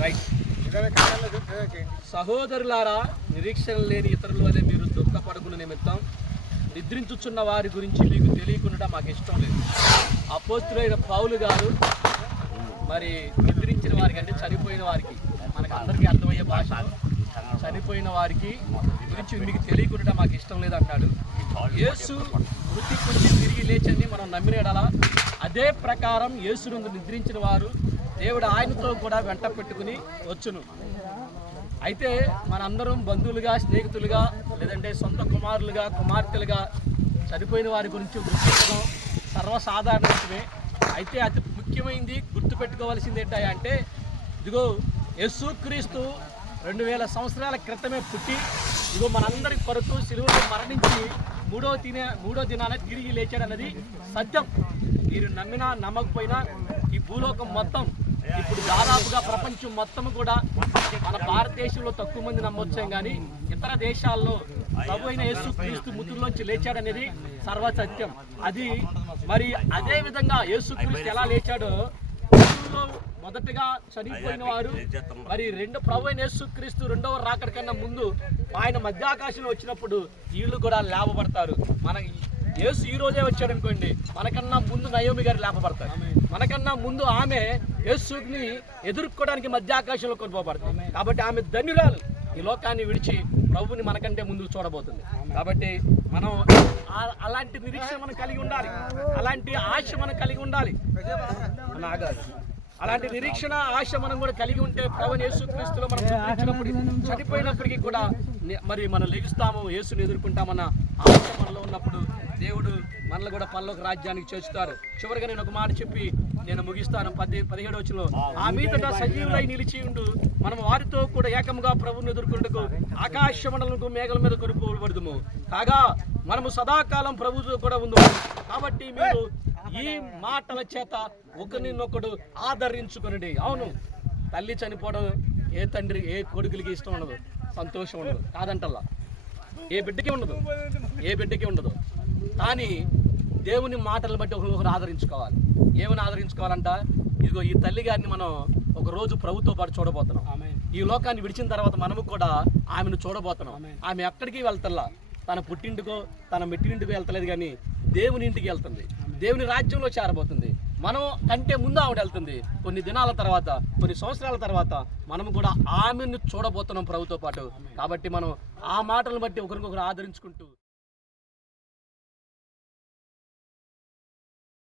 Right సహోదరులారా నిరీక్షణ లేని ఇతరులు అనే మీరు దుఃఖపడకుని నిమిత్తం నిద్రించుచున్న వారి గురించి మీకు తెలియకుండా మాకు ఇష్టం లేదు. అపోస్తులైన పౌలు గారు మరి నిద్రించిన వారికి అంటే చనిపోయిన వారికి మనకు అందరికీ అర్థమయ్యే భాష చనిపోయిన వారికి గురించి మీకు తెలియకుండా మాకు ఇష్టం లేదు అంటాడు యేసు మృతి కొంచెం తిరిగి లేచని మనం నమ్మిన అదే ప్రకారం యేసునందు నిద్రించిన వారు దేవుడు ఆయనతో కూడా వెంట పెట్టుకుని వచ్చును. అయితే మనందరం బంధువులుగా స్నేహితులుగా లేదంటే సొంత కుమారులుగా కుమార్తెలుగా చనిపోయిన వారి గురించి గుర్తించడం సర్వసాధారణ విషయమే అయితే అతి ముఖ్యమైనది గుర్తుపెట్టుకోవాల్సింది ఏంటంటే అంటే ఇదిగో యేసుక్రీస్తు రెండు వేల సంవత్సరాల క్రితమే పుట్టి ఇదిగో మనందరి కొరకు సిలువలో మరణించి మూడో తినే మూడో దినాన తిరిగి లేచాడన్నది సత్యం. మీరు నమ్మినా నమ్మకపోయినా ఈ భూలోకం మొత్తం ఇప్పుడు దాదాపుగా ప్రపంచం మొత్తం కూడా మన భారతదేశంలో తక్కువ మంది నమ్మొచ్చాం కానీ ఇతర దేశాల్లో ప్రభు అయిన యేసు క్రీస్తు మృతుల్లోంచి లేచాడనేది సర్వసత్యం. అది మరి అదే విధంగా యేసు క్రీస్తు ఎలా లేచాడో మొదటిగా మొదటగా చనిపోయిన వారు మరి రెండు ప్రభు అయిన యేసు క్రీస్తు రెండవ రాకడ కన్నా ముందు ఆయన మధ్యాకాశంలో వచ్చినప్పుడు వీళ్ళు కూడా లేపబడతారు మన యేసు ఈ రోజే వచ్చాడు అనుకోండి మనకన్నా ముందు నయోమి గారు లేపబడతారు. మనకన్నా ముందు ఆమె యేసుని ఎదుర్కోవడానికి మధ్య ఆకాశంలో కొనుకోబడుతుంది కాబట్టి ఆమె ధన్యురాలు. ఈ లోకాన్ని విడిచి ప్రభుని మనకంటే ముందుకు చూడబోతుంది. కాబట్టి మనం అలాంటి నిరీక్షణ మనం కలిగి ఉండాలి. అలాంటి ఆశ మనం కలిగి ఉండాలి. అలాంటి నిరీక్షణ ఆశ మనం కూడా కలిగి ఉంటే ప్రభు యేసుక్రీస్తులో మనం నిద్రించినప్పుడు చనిపోయినప్పటికీ కూడా మరి మనం లెగుస్తాము యేసుని ఎదుర్కొంటామన్న ఆశ మనలో ఉన్నప్పుడు దేవుడు మనల్ని కూడా పనులకు రాజ్యానికి చేస్తారు చివరిగా నేను ఒక మాట చెప్పి నేను ముగిస్తాను. పది పదిహేడు వచ్చిన ఆ మీదట సజీవులై నిలిచి ఉండు. మనం వారితో కూడా ఏకముగా ప్రభువుని ఎదుర్కొంటకు ఆకాశ మండలకు మేఘల మీద కొనుక్కోబడదుము. కాగా మనము సదాకాలం ప్రభుతో కూడా ఉందాం కాబట్టి మీరు ఈ మాటల చేత ఒకరినొకడు ఆదరించుకునండి. అవును తల్లి చనిపోవడం ఏ తండ్రి ఏ కొడుకులకి ఇష్టం ఉండదు. సంతోషం ఉండదు. కాదంటల్లా. ఏ బిడ్డకి ఉండదు. ఏ బిడ్డకి ఉండదు. కానీ దేవుని మాటలను బట్టి ఒకరినొకరు ఆదరించుకోవాలి. ఏమని ఆదరించుకోవాలంట? ఇదిగో ఈ తల్లి గారిని మనం ఒక రోజు ప్రభుతో పాటు చూడబోతున్నాం. ఈ లోకాన్ని విడిచిన తర్వాత మనము కూడా ఆమెను చూడబోతున్నాం. ఆమె ఎక్కడికి వెళ్తల్లా తన పుట్టింటికో తన మెట్టింటికో వెళ్తలేదు కానీ దేవుని ఇంటికి వెళ్తుంది. దేవుని రాజ్యంలో చేరబోతుంది. మనం కంటే ముందు ఆవిడ వెళ్తుంది. కొన్ని దినాల తర్వాత కొన్ని సంవత్సరాల తర్వాత మనం కూడా ఆమెను చూడబోతున్నాం ప్రభుతో పాటు. కాబట్టి మనం ఆ మాటలను బట్టి ఒకరికొకరు ఆదరించుకుంటూ